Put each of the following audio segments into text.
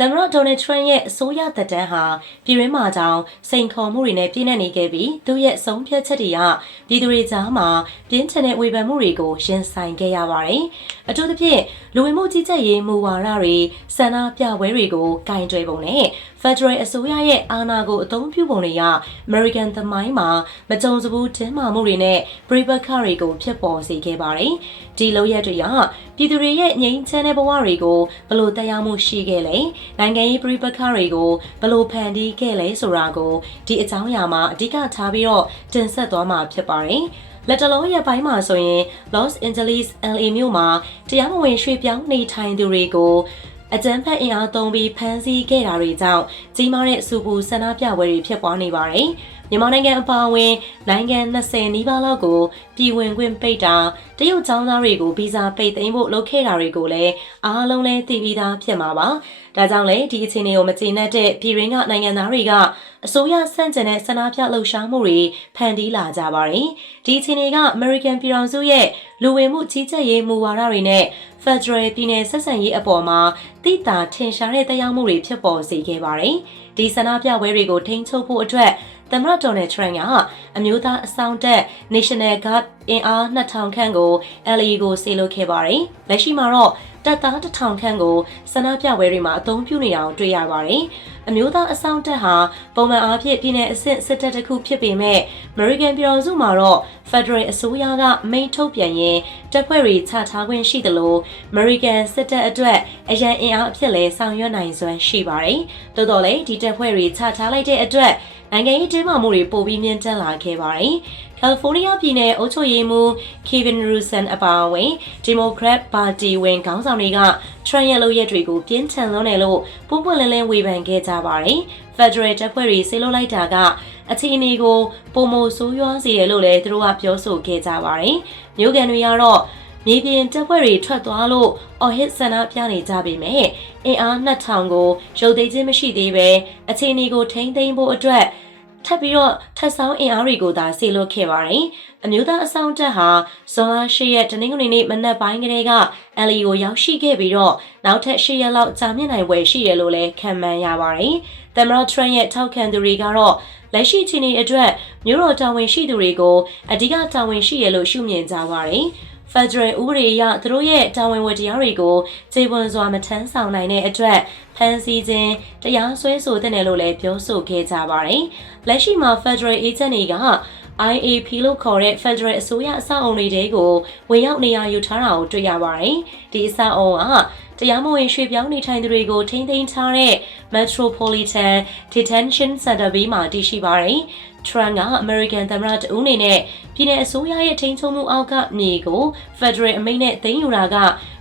သမ္မတဒေါ်နယ်ထရန့်ရဲ့အစိုးရသက်တမ်းဟာပြည်ရင်းမှာကြောင်စိန်ခေါ်မှုတွေနဲ့ပြည့်နှက်နေခဲ့ပြီးသူရဲ့ဆုံးဖြတ်ချက်တွေကပြည်သူတွေကြားမှာပြင်းထန်တဲ့ဝေဖန်မှုတွေကိုရင်ဆိုင်ခဲ့ရပါတယ်။အထူးသဖြင့်လူဝင်မှုကြီးကြပ်ရေးမူဝါဒတွေဆန္ဒပြပွဲတွေကိုကင်တွယ်ပုံနဲ့ Federal အစိုးရရဲ့အာဏာကိုအသုံးပြုပုံတွေက American သမိုင်းမှာမကြုံစဘူးတင်းမာမှုတွေနဲ့ပြည်ပခါတွေကိုဖြစ်ပေါ်စေခဲ့ပါတယ်။ဒီလိုရက်တွေကပြည်သူတွေရဲ့ငြိမ်းချမ်းတဲ့ဘဝတွေကိုဘယ်လိုတရားမှုရှိခဲ့လဲ။နိုင်ငံရေးပြည်ပခါတွေကိုဘယ်လိုဖန်တီးခဲ့လဲဆိုတာကိုဒီအကြောင်းအရာမှာအဓိကထားပြီးတော့တင်ဆက်သွားမှာဖြစ်ပါတယ်။လက်တလုံးရဲ့ပိုင်းမှာဆိုရင် Los Angeles LA မြို့မှာတရားမဝင်ရွှေ့ပြောင်းနေထိုင်သူတွေကို အကြမ်းဖက်အင်အားသုံးပြီးဖမ်းဆီးခဲ့တာတွေကြောင့်ကြီးမားတဲ့စူပူဆန္ဒပြပွဲတွေဖြစ်ပွားနေပါတယ်။မြန်မာနိုင်ငံအပါအဝင်နိုင်ငံ20နီးပါးလောက်ကိုပြည်ဝင်ခွင့်ပိတ်တာတရုတ်ចောင်းသားတွေကိုဗီဇာပိတ်သိမ်းဖို့လုပ်ခဲ့တာတွေကိုလည်းအားလုံးလည်းသိပြီးသားဖြစ်မှာပါ။ဒါကြောင့်လည်းဒီအခြေအနေကိုမကျေနပ်တဲ့ပြည်ရင်းကနိုင်ငံသားတွေကအစိုးရဆန့်ကျင်တဲ့ဆန္ဒပြလှုပ်ရှားမှုတွေဖန်တီးလာကြပါတယ်။ဒီအခြေအနေက American ပြည်ထောင်စုရဲ့လူဝင်မှုကြီးကြပ်ရေးမူဝါဒတွေနဲ့ Federal ပြည်နယ်ဆက်ဆံရေးအပေါ်မှာတိတာထင်ရှားတဲ့တရားမှုတွေဖြစ်ပေါ်စေခဲ့ပါတယ်။ဒီဆန္ဒပြပွဲတွေကိုထိန်းချုပ်ဖို့အတွက်သမ္မတဒေါ်နယ်ထရန့်ကအမျိုးသားအဆောင်တက် National Guard အင်အား2000ခန့်ကို LA ကိုစေလွှတ်ခဲ့ပါတယ်။လက်ရှိမှာတော့ တပ်သား1000ခန့်ကိုဆန္ဒပြပွဲတွေမှာအသုံးပြုနေတာကိုတွေ့ရပါတယ်။အမျိုးသားအဆောင်တက်ဟာပုံမှန်အားဖြင့်ပြည်내အဆင့်စစ်တပ်တစ်ခုဖြစ်ပေမဲ့ American ပြည်ထောင်စုမှာတော့ Federal အစိုးရကမိန့်ထုတ်ပြန်ရင်တပ်ဖွဲ့တွေချထားခွင့်ရှိသလို American စစ်တပ်အတွက်အရန်အင်အားအဖြစ်လဲဆောင်ရွက်နိုင်စွမ်းရှိပါတယ်။တိုးတော်လည်းဒီတပ်ဖွဲ့တွေချထားလိုက်တဲ့အတွက်နိုင်ငံရေးတင်းမာမှုတွေပိုပြီးမြင့်တက်လာခဲ့ပါတယ်။ ကယ်လီဖိုးနီးယားပြည်နယ်အုပ်ချုပ်ရေးမှူး Kevin Rosen အပါအဝင် Democrat Party ဝင်ခေါင်းဆောင်တွေက Trump ရဲ့လုပ်ရက်တွေကိုပြင်းထန်လွန်းတယ်လို့ပုံပွင့်လင်းလင်းဝေဖန်ခဲ့ကြပါတယ်။ Federal တပ်ဖွဲ့တွေဆေးလို့လိုက်တာကအခြေအနေကိုပုံမဆိုးရွားစေတယ်လို့လည်းသူတို့ကပြောဆိုခဲ့ကြပါတယ်။မျိုးကန်တွေကတော့မြေပြင်တပ်ဖွဲ့တွေထွက်သွားလို့အော်ဟစ်ဆန္ဒပြနေကြပေမဲ့အင်အား2000ကိုရုပ်သိမ်းခြင်းမရှိသေးပဲအခြေအနေကိုထိန်းသိမ်းဖို့အတွက် ထပ်ပြီးတော့ထပ်ဆောင်အင်အားတွေကိုသာဆေလွတ်ခဲ့ပါတယ်။အမျိုးသားအဆောင်တက်ဟာဇွန်လ10ရက်တနင်္ဂနွေနေ့မနက်ပိုင်းကလေးက LA ကိုရောက်ရှိခဲ့ပြီးတော့နောက်ထပ်10ရက်လောက်ကြာမြင့်နိုင်ွယ်ရှိတယ်လို့လည်းခံမှန်းရပါတယ်။သမ္မတထရန့်ရဲ့ထောက်ခံသူတွေကတော့လက်ရှိချိန်의အတွက်မြို့တော်တာဝန်ရှိသူတွေကိုအဓိကတာဝန်ရှိရလို့ရှုမြင်ကြပါတယ်။ Federal ဥပဒေအရသူတို့ရဲ့တာဝန်ဝတ္တရားတွေကိုခြေပွန်စွာမထမ်းဆောင်နိုင်တဲ့အတွက်ဖမ်းဆီးခြင်းတရားစွဲဆိုတဲ့နယ်လို့လည်းပြောဆိုခဲ့ကြပါတယ်။လက်ရှိမှာ Federal Agent တွေက IAP လို့ခေါ်တဲ့ Federal အစိုးရအဆောက်အုံတွေတဲကိုဝင်ရောက်နေရာယူထားတာကိုတွေ့ရပါတယ်။ဒီအဆောက်အုံကတရားမဝင်ရွှေ့ပြောင်းနေထိုင်သူတွေကိုထိန်းသိမ်းထားတဲ့ Metropolitan Detention Center ဘေးမှာတည်ရှိပါတယ်။ Trump က American သမ္မတတဦးအနေနဲ့ပြည်내အစိုးရရဲ့ထိန်းချုပ်မှုအောက်ကမြေကို Federal အမိန့်နဲ့သိမ်းယူတာက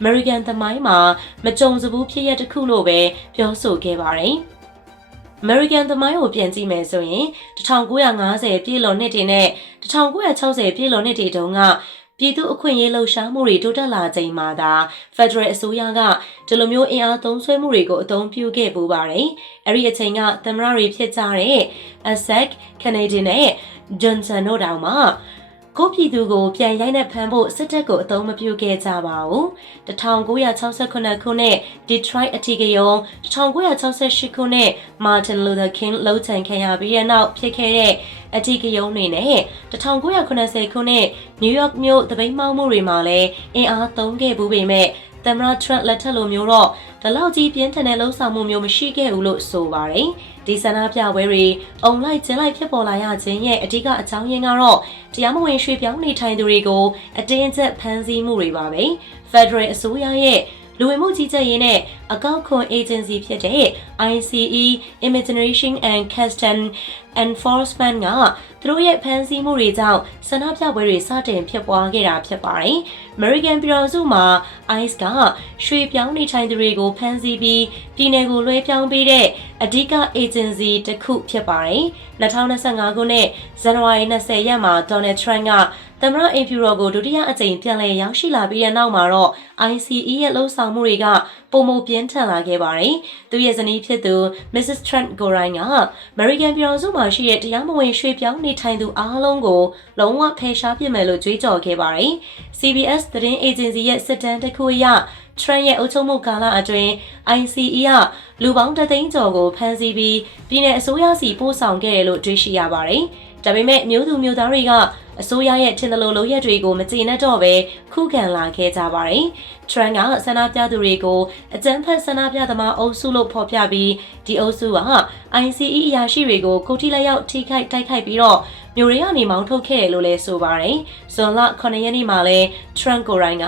American သမိုင်းမှာမကြုံစဘူးဖြစ်ရတစ်ခုလို့ပဲပြောဆိုခဲ့ပါတယ်။ American သမိုင်းကိုပြန်ကြည့်မယ်ဆိုရင်1950ပြည်လွန်နှစ်တွေနဲ့1960ပြည်လွန်နှစ်တွေတုန်းကပြည်သူအခွင့်အရေးလှုပ်ရှားမှုတွေတိုးတက်လာချိန်မှာသာ Federal အစိုးရကဒီလိုမျိုးအင်အားသုံးဆွဲမှုတွေကိုအသုံးပြုခဲ့ပူပါတယ်။အဲ့ဒီအချိန်ကသမ္မတတွေဖြစ်ကြတဲ့ Isaac Kennedy နဲ့ Johnson တို့တောင်မှ ကိုပြည်သူကိုပြန်ရိုက်နှက်ဖမ်းဖို့စစ်တပ်ကိုအသုံးမပြုခဲ့ကြပါဘူး။1968ခုနှစ် Detroit အထီးကယုံ1968ခုနှစ် Martin Luther King လှုပ်ချန်ခံရပြီးတဲ့နောက်ဖြစ်ခဲ့တဲ့အထီးကယုံတွေနဲ့1980ခုနှစ် New York မြို့တပိတ်မှောက်မှုတွေမှာလည်းအင်အားသုံးခဲ့ဘူးပေမဲ့ သမ္မတထရန့်လက်ထက်လိုမျိုးတော့ဒီလောက်ကြီးပြင်းထန်တဲ့လှုံ့ဆော်မှုမျိုးမရှိခဲ့ဘူးလို့ဆိုပါတယ်။ဒီဆန္ဒပြပွဲတွေအုံလိုက်ကျင်းလိုက်ဖြစ်ပေါ်လာရခြင်းရဲ့အဓိကအကြောင်းရင်းကတော့တရားမဝင်ရွှေ့ပြောင်းနေထိုင်သူတွေကိုအတင်းအကျပ်ဖမ်းဆီးမှုတွေပါပဲ။ Federal အစိုးရရဲ့လူဝင်မှုကြီးကြပ်ရေးနဲ့ အကောက်ခွန် agency ဖြစ်တဲ့ ICE Immigration and Customs Enforcement ကသူတို့ရဲ့ဖမ်းဆီးမှုတွေကြောင့်ဆန္ဒပြပွဲတွေစတင်ဖြစ်ပွားခဲ့တာဖြစ်ပါတယ်။ American ပြည်တော်စုမှာ ICE ကရွှေပြောင်းနေထိုင်သူတွေကိုဖမ်းဆီးပြီးပြည်내ကိုလွှဲပြောင်းပေးတဲ့အဓိက agency တစ်ခုဖြစ်ပါတယ်။2025ခုနှစ်ဇန်နဝါရီ20ရက်မှာ Donald Trump ကသမ္မတအိမ်ဖြူတော်ကိုဒုတိယအကြိမ်ပြန်လည်ရောက်ရှိလာပြီးတဲ့နောက်မှာတော့ ICE ရဲ့လှုပ်ဆောင်မှုတွေကပုံမပြင်းင်းထန်လာခဲ့ပါတယ်။သူရဲ့ဇနီးဖြစ်သူ Mrs. Trent ကိုရိုင်းက American ပြည်တော်စုမှာရှိတဲ့တရားမဝင်ရွှေ့ပြောင်းနေထိုင်သူအားလုံးကိုလုံးဝဖယ်ရှားပစ်မယ်လို့ကြွေးကြော်ခဲ့ပါတယ်။ CBS သတင်းအေဂျင်စီရဲ့စစ်တမ်းတစ်ခုအရ Trent ရဲ့အုပ်ချုပ်မှုကာလအတွင်း ICE ကလူပေါင်းတသိန်းကျော်ကိုဖမ်းဆီးပြီးပြည်내အစိုးရစီပို့ဆောင်ခဲ့တယ်လို့တွေ့ရှိရပါတယ်။ ဒါပေမဲ့မျိုးသူမျိုးသားတွေကအစိုးရရဲ့ထင်သလိုလုပ်ရက်တွေကိုမကျေနပ်တော့ပဲခုခံလာခဲ့ကြပါတယ်။ Trump ကဆန္ဒပြသူတွေကိုအကြမ်းဖက်ဆန္ဒပြသမားအုပ်စုလို့ဖော်ပြပြီးဒီအုပ်စုက ICE အရာရှိတွေကိုကိုတိလက်ရောက်ထိခိုက်တိုက်ခိုက်ပြီးတော့မျိုးတွေကနေမောင်းထုတ်ခဲ့တယ်လို့လည်းဆိုပါတယ်။ဇွန်လ9ရက်နေ့မှာလဲ Trump ကိုယ်တိုင်က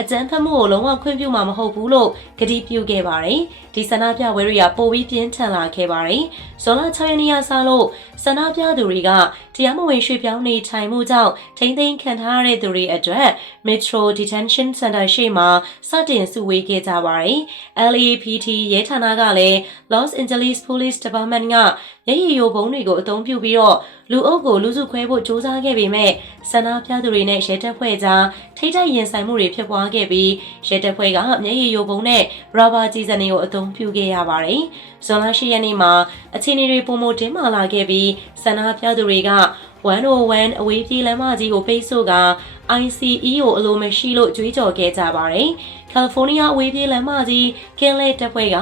အကြမ်းဖက်မှုကိုလုံးဝခွင့်ပြုမှာမဟုတ်ဘူးလို့ကတိပြုခဲ့ပါတယ်။ဒီဆန္ဒပြပွဲတွေကပိုပြီးပြင်းထန်လာခဲ့ပါတယ်။ဇွန်လ6ရက်နေ့ကစလို့ဆန္ဒပြသူတွေကတရားမဝင်ရွှေ့ပြောင်းနေထိုင်မှုကြောင့်ထိမ့်သိမ်းခံထားရတဲ့သူတွေအတွက် Metro Detention Center ရှေ့မှာစတင်စုဝေးခဲ့ကြပါတယ်။ LAPD ရဲဌာနကလည်း Los Angeles Police Department ကရဲရည်ရိုပုံးတွေကိုအသုံးပြုပြီးတော့လူအုပ်ကိုလူစုခွဲဖို့စ조사ခဲ့ပေမဲ့ဆန္ဒပြသူတွေနဲ့ရဲတပ်ဖွဲ့ကြားထိတိုက်ရင်ဆိုင်မှုတွေဖြစ်ပွားခဲ့ပြီးရဲတပ်ဖွဲ့ကမျက်ရည်ယိုပုံနဲ့ရာဘာကြီးစံတွေကိုအသုံးပြုခဲ့ရပါတယ်။ဇွန်လ10ရက်နေ့မှာအခြေအနေတွေပုံမတင်းမာလာခဲ့ပြီးဆန္ဒပြသူတွေက101အဝေးပြေးလမ်းမကြီးကိုပိတ်ဆို့က ICE ကိုအလိုမရှိလို့ကြွေးကြော်ခဲ့ကြပါတယ်။ကယ်လီဖိုးနီးယားအဝေးပြေးလမ်းမကြီးကင်းလဲတပ်ဖွဲ့က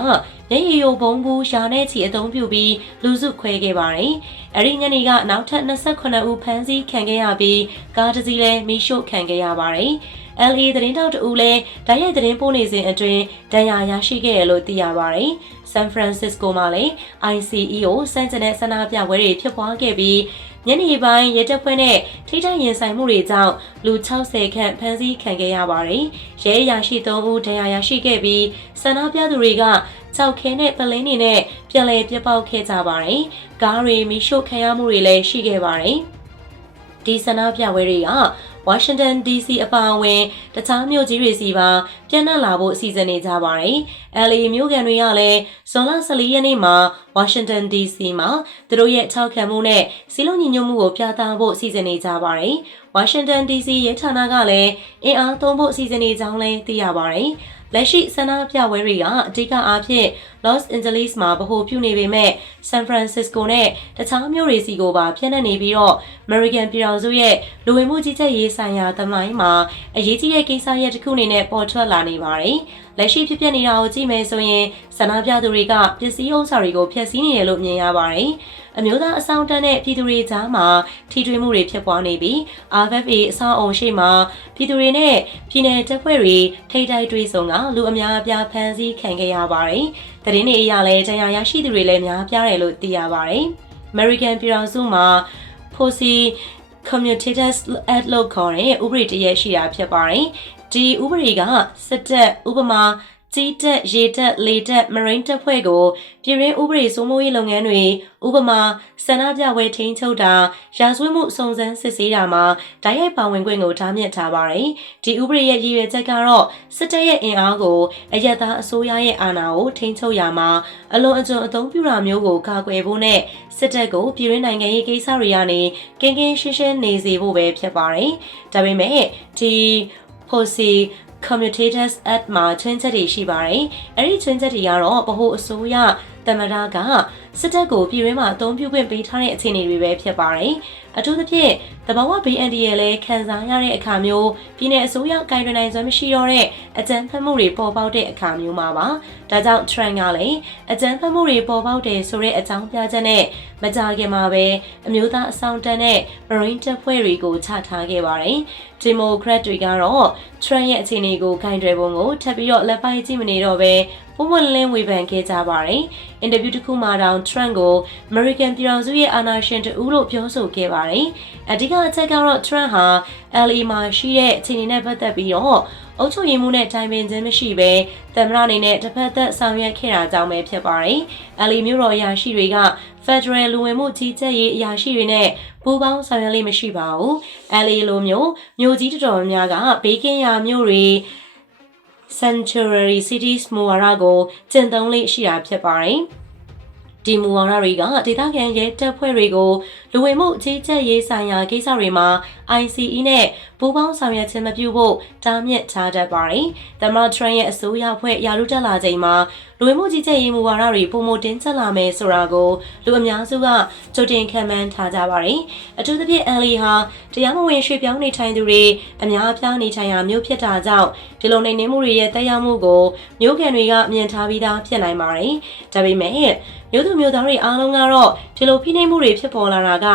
လက်ရည်ယိုဘုံဘူးရှာနဲ့ချီအသုံးပြုပြီးလူစုခွဲခဲ့ပါတယ်။အဲဒီညနေကနောက်ထပ်28ဦးဖမ်းဆီးခံခဲ့ရပြီးကားတစ်စီးလည်းမိရှို့ခံခဲ့ရပါတယ်။ LA သတင်းတောက်တူလည်းဓာတ်ရိုက်သတင်းပို့နေစဉ်အတွင်းဒဏ်ရာရရှိခဲ့ရလို့သိရပါတယ်။ San Francisco မှာလည်း ICE ကိုစန့်ကျင်တဲ့ဆန္ဒပြပွဲတွေဖြစ်ပွားခဲ့ပြီးညနေပိုင်းရဲတပ်ဖွဲ့နဲ့ထိထိုက်ရင်ဆိုင်မှုတွေကြောင့်လူ60ခန့်ဖမ်းဆီးခံခဲ့ရပါတယ်။ရဲအရာရှိ3ဦးဒဏ်ရာရရှိခဲ့ပြီးဆန္ဒပြသူတွေက ကြောက်ခဲနဲ့ပလင်းတွေနဲ့ပြန်လည်ပြပောက်ခဲ့ကြပါတယ်။ကားတွေမီးရှို့ခံရမှုတွေလည်းရှိခဲ့ပါတယ်။ဒီဆန္ဒပြပွဲတွေကဝါရှင်တန် DC အပါအဝင်တခြားမြို့ကြီးတွေစီပါပြန်နှံ့လာဖို့အစီအစဉ်နေကြပါတယ်။ LA မြို့ကန်တွေကလည်းဇွန်လ14ရက်နေ့မှာဝါရှင်တန် DC မှာသူတို့ရဲ့ထောက်ခံမှုနဲ့စီးလုံးညီညွတ်မှုကိုပြသဖို့အစီအစဉ်နေကြပါတယ်။ဝါရှင်တန် DC ရဲဌာနကလည်းအင်အားသုံးဖို့အစီအစဉ်နေကြောင်းလည်းသိရပါတယ်။လက်ရှိဆန္ဒပြပွဲတွေကအဓိကအားဖြင့် Los Angeles မှာဗဟိုပြုနေပေမဲ့ San Francisco နဲ့တခြားမြို့တွေစီကိုပါပြန့်နှံ့နေပြီးတော့ American ပြည်တော်စုရဲ့လူဝင်မှုကြီးကြပ်ရေးဆိုင်ရာသမိုင်းမှာအရေးကြီးတဲ့ကိစ္စရပ်တစ်ခုအနေနဲ့ပေါ်ထွက်လာနေပါတယ်။လက်ရှိဖြစ်ပျက်နေတာကိုကြည့်မယ်ဆိုရင်ဆန္ဒပြသူတွေကပစ္စည်းဥစ္စာတွေကိုဖျက်ဆီးနေတယ်လို့မြင်ရပါတယ်။အမျိုးသားအဆောင်တန်းတဲ့ပြည်သူတွေကြားမှာထိထွေးမှုတွေဖြစ်ပွားနေပြီး RFA အဆောင်အုံရှိမှာပြည်သူတွေနဲ့ပြည်내တပ်ဖွဲ့တွေထိတိုက်တွေးဆုံကလူအများအပြားဖမ်းဆီးခံခဲ့ရပါတယ်။တရင်တွေအရလည်းတရားရရှိသူတွေလည်းများပြားတယ်လို့သိရပါတယ်။ American ပြည်တော်စုမှာ Posse Communities Act လို့ခေါ်တဲ့ဥပဒေတရက်ရှိတာဖြစ်ပါတယ်။ဒီဥပဒေကစစ်တပ်ဥပမာ ကြီးတက်ရေတက်လေတက်မရိန်းတပ်ဖွဲ့ကိုပြည်ရင်းဥပဒေစိုးမိုးရေးလုပ်ငန်းတွေဥပမာဆန္ဒပြပွဲထိန်းချုပ်တာရာဇဝတ်မှုစုံစမ်းစစ်ဆေးတာမှာဓာတ်ရိုက်ပါဝင်ခွင့်ကိုထားမြစ်ထားပါတယ်ဒီဥပဒေရဲ့ရည်ရွယ်ချက်ကတော့စစ်တပ်ရဲ့အင်အားကိုအယက်သားအစိုးရရဲ့အာဏာကိုထိန်းချုပ်ရာမှာအလွန်အကျွံအသုံးပြုတာမျိုးကိုကာကွယ်ဖို့နဲ့စစ်တပ်ကိုပြည်ရင်းနိုင်ငံရေးကိစ္စတွေကနေကင်းကင်းရှင်းရှင်းနေစေဖို့ပဲဖြစ်ပါတယ်ဒါပေမဲ့ဒီ policy Commutators Act မှာချွင်းချက်တွေရှိပါတယ်။အဲ့ဒီချွင်းချက်တွေကတော့ဗဟိုအစိုးရ တမရကစစ်တပ်ကိုပြည်ရင်းမှာအသုံးပြုခွင့်ပေးထားတဲ့အခြေအနေတွေပဲဖြစ်ပါတယ်။အထူးသဖြင့်တဘာဝ BND ရဲ့လည်းခံစားရတဲ့အခါမျိုးပြည်내အစိုးရကိုင်တွယ်နိုင်စွမ်းမရှိတော့တဲ့အကြမ်းဖက်မှုတွေပေါ်ပေါက်တဲ့အခါမျိုးမှာပါ။ဒါကြောင့် Trend ကလည်းအကြမ်းဖက်မှုတွေပေါ်ပေါက်တယ်ဆိုတဲ့အကြောင်းပြချက်နဲ့မကြခင်မှာပဲအမျိုးသားအဆောင်တန်းနဲ့ Marine တပ်ဖွဲ့တွေကိုချထားခဲ့ပါတယ်။ Democrat တွေကတော့ Trend ရဲ့အခြေအနေကိုဂိုင်တွယ်ပုံကိုထပ်ပြီးတော့လက်ပိုက်ကြည့်မနေတော့ပဲ ပွင့်ပွင့်လင်းဝေဖန်ခဲ့ကြပါတယ်။အင်တာဗျူးတစ်ခုမှာတောင် Trump ကို American ပြည်ထောင်စုရဲ့အာဏာရှင်တူလို့ပြောဆိုခဲ့ပါတယ်။အဓိကအချက်ကတော့ Trump ဟာ LA မှာရှိတဲ့အခြေအနေနဲ့ပတ်သက်ပြီးတော့အုပ်ချုပ်ရေးမှုနဲ့တိုင်ပင်ခြင်းမရှိဘဲသမ္မတအနေနဲ့တစ်ဖက်သက်ဆောင်ရွက်ခဲ့တာကြောင့်ပဲဖြစ်ပါတယ်။ LA မြို့တော်အရာရှိတွေက Federal လူဝင်မှုကြီးကြပ်ရေးအရာရှိတွေနဲ့ပူးပေါင်းဆောင်ရွက်လေးမရှိပါဘူး။ LA လိုမျိုးမြို့ကြီးတော်များများကဘေးကင်းရာမြို့တွေ Sanctuary Cities မူဝါဒကိုကျင့်သုံးလေးရှိတာဖြစ်ပါတယ်။ဒီမူဝါဒတွေကဒေသခံရဲတပ်ဖွဲ့တွေကိုလူဝင်မှုကြီးကြပ်ရေးဆိုင်ရာကိစ္စတွေမှာ ICE နဲ့ပူးပေါင်းဆောင်ရွက်ခြင်းမပြုဖို့တားမြစ်ထားတတ်ပါတယ်။သမ္မတထရန့်ရဲ့အစိုးရဖွဲ့ရာထူးတက်လာချိန်မှာလူဝင်မှုကြီးကြပ်ရေးမူဝါဒတွေပုံမတင်ဆက်လာမယ်ဆိုတာကိုလူအများစုကကြိုတင်ခံမှန်းထားကြပါတယ်။အထူးသဖြင့်အန်လီဟာတရားမဝင်ရွှေ့ပြောင်းနေထိုင်သူတွေအများအပြားနေထိုင်ရာမြို့ဖြစ်တာကြောင့်ဒီလိုနေနေမှုတွေရဲ့တက်ရောက်မှုကိုမြို့ကန်တွေကမြင်ထားပြီးသားဖြစ်နိုင်ပါတယ်။ဒါပေမဲ့မြို့သူမြို့သားတွေအားလုံးကတော့ဒီလိုဖိနှိပ်မှုတွေဖြစ်ပေါ်လာတာက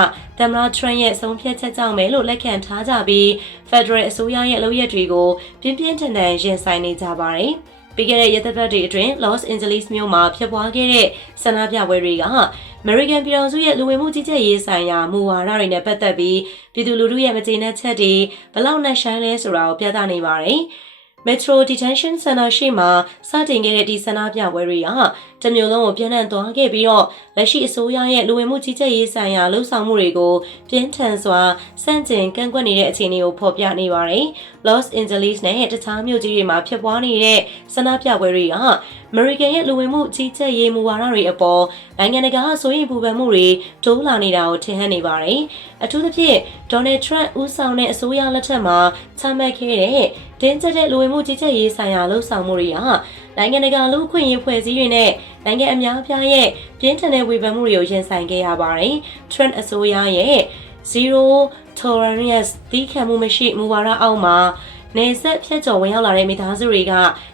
သမ္မတထရန့်ရဲ့ဆုံးဖြတ်ချက်ကြောင့်ပဲလို့လက်ခံထားကြပြီး Federal အစိုးရရဲ့လုပ်ရက်တွေကိုပြင်းပြင်းထန်ထန်ရင်ဆိုင်နေကြပါတယ်။ပြီးခဲ့တဲ့ရက်သတ္တပတ်တွေအတွင်း Los Angeles မြို့မှာဖြစ်ပွားခဲ့တဲ့ဆန္ဒပြပွဲတွေက American ပြည်တော်စုရဲ့လူဝင်မှုကြီးကြပ်ရေးဆိုင်ရာမူဝါဒတွေနဲ့ပတ်သက်ပြီးပြည်သူလူထုရဲ့မကျေနပ်ချက်တွေဘလောက်နဲ့ဆိုင်လဲဆိုတာကိုပြသနေပါတယ်။ Metro Detention Center ရှိမှစတင်ခဲ့တဲ့ဒီဆန္ဒပြပွဲတွေကတမျိုးလုံးကိုပြန့်နှံ့သွားခဲ့ပြီးတော့လက်ရှိအစိုးရရဲ့လူဝင်မှုကြီးကြပ်ရေးဆိုင်ရာလှုပ်ဆောင်မှုတွေကိုပြင်းထန်စွာစန့်ကျင်ကန့်ကွက်နေတဲ့အခြေအနေကိုဖော်ပြနေပါတယ်။ Los Angeles နဲ့တခြားမြို့ကြီးတွေမှာဖြစ်ပွားနေတဲ့ဆန္ဒပြပွဲတွေက American ရဲ့လူဝင်မှုကြီးကြပ်ရေးမူဝါဒတွေအပေါ်နိုင်ငံတကာဆိုရင်ပူပန်မှုတွေတိုးလာနေတာကိုထင်ဟပ်နေပါတယ်။အထူးသဖြင့် Donald Trump ဦးဆောင်တဲ့အစိုးရလက်ထက်မှာချမှတ်ခဲ့တဲ့တင်းကျပ်တဲ့လူဝင်မှုကြီးကြပ်ရေးဆိုင်ရာလှုပ်ဆောင်မှုတွေကနိုင်ငံတကာလူ့အခွင့်အရေးဖွဲ့စည်းတွေနဲ့နိုင်ငံအများအပြားရဲ့ပြင်းထန်တဲ့ဝေဖန်မှုတွေကိုရင်ဆိုင်ခဲ့ရပါတယ်။ Trump အစိုးရရဲ့ Zero Tolerance တီးခံမှုမရှိမူဝါဒအောက်မှာ နေဆက်ဖြတ်ကျော်ဝင်ရောက်လာတဲ့မိသားစုတွေက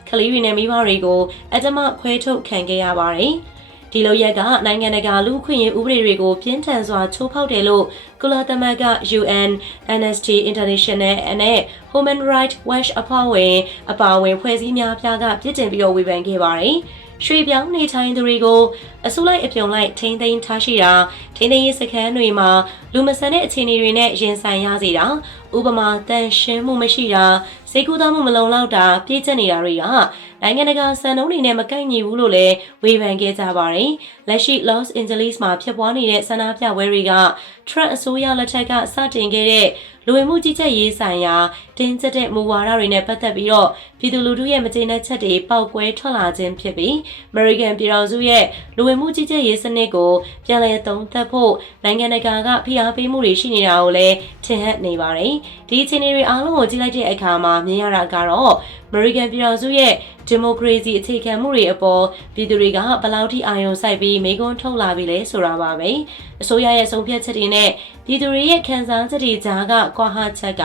ကလေးတွေနဲ့မိဘတွေကိုအတ္တမခွဲထုတ်ခံခဲ့ရပါတယ်။ဒီလိုရက်ကနိုင်ငံတကာလူ့ခွင့်ရေးဥပဒေတွေကိုပြင်းထန်စွာချိုးဖောက်တယ်လို့ကုလသမဂ္ဂ UN, Amnesty International နဲ့ Human Rights Watch အဖွဲ့ဝင်အပါအဝင်ဖွဲ့စည်းများပြားကပြစ်တင်ပြီးတော့ဝေဖန်ခဲ့ပါတယ်။ ရွှေပြောင်းနေထိုင်သူတွေကိုအစုလိုက်အပြုံလိုက်ထိန်းသိမ်းထားရှိတာထိန်းသိမ်းရေးစခန်းတွေမှာလူမဆန်တဲ့အခြေအနေတွေနဲ့ရင်ဆိုင်ရစေတာဥပမာတန်ရှင်းမှုမရှိတာစိတ်ကူးသားမှုမလုံလောက်တာပြည့်ကျက်နေတာတွေကနိုင်ငံတကာစံနှုန်းတွေနဲ့မကိုက်ညီဘူးလို့လည်းဝေဖန်ခဲ့ကြပါတယ်။လက်ရှိ Los Angeles မှာဖြစ်ပွားနေတဲ့ဆန္ဒပြပွဲတွေက Trump အစိုးရလက်ထက်ကစတင်ခဲ့တဲ့လူဝင်မှုကြီးကြပ်ရေးဆိုင်ရာတင်းကျပ်တဲ့မူဝါဒတွေနဲ့ပတ်သက်ပြီးတော့ပြည်သူလူထုရဲ့မကျေနပ်ချက်တွေပေါက်ကွဲထွက်လာခြင်းဖြစ်ပြီး American ပြည်တော်စုရဲ့လူဝင်မှုကြီးကြပ်ရေးစနစ်ကိုပြန်လည်သုံးသပ်ဖို့နိုင်ငံတကာကဖိအားပေးမှုတွေရှိနေတာကိုလည်းထင်ဟပ်နေပါတယ်။ဒီအခြေအနေတွေအားလုံးကိုကြည့်လိုက်တဲ့အခါမှာမြင်ရတာကတော့ American ပြည်တော်စုရဲ့ဒီမိုကရေစီအခြေခံမှုတွေအပေါ်ပြည်သူတွေကဘယ်လောက်ထိအာရုံစိုက်ပြီးမေးခွန်းထုတ်လာပြီလဲဆိုတာပါပဲ။အစိုးရရဲ့ဆုံးဖြတ်ချက်တွေနဲ့ပြည်သူတွေရဲ့ခံစားချက်တွေကြားကကွာဟချက်က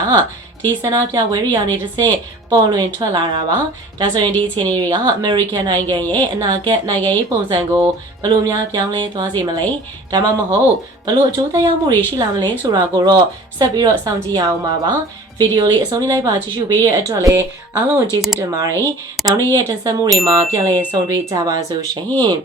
ဒီဆန္ဒပြပွဲတွေကနေတဆင့်ပေါ်လွင်ထွက်လာတာပါ။ဒါဆိုရင်ဒီအခြေအနေတွေက American နိုင်ငံရဲ့အနာဂတ်နိုင်ငံရေးပုံစံကိုဘယ်လိုများပြောင်းလဲသွားစေမလဲ။ဒါမှမဟုတ်ဘယ်လိုအကျိုးသက်ရောက်မှုတွေရှိလာမလဲဆိုတာကိုတော့ဆက်ပြီးတော့စောင့်ကြည့်ရအောင်ပါပါ။ ဗီဒီယိုလေးအဆုံးလေးလိုက်ပါကြည့်ရှုပေးတဲ့အတွက်လည်းအားလုံးကိုကျေးဇူးတင်ပါတယ်။နောက်နေ့ရဲ့တင်ဆက်မှုတွေမှာပြန်လည်ဆုံတွေ့ကြပါစို့ရှင်။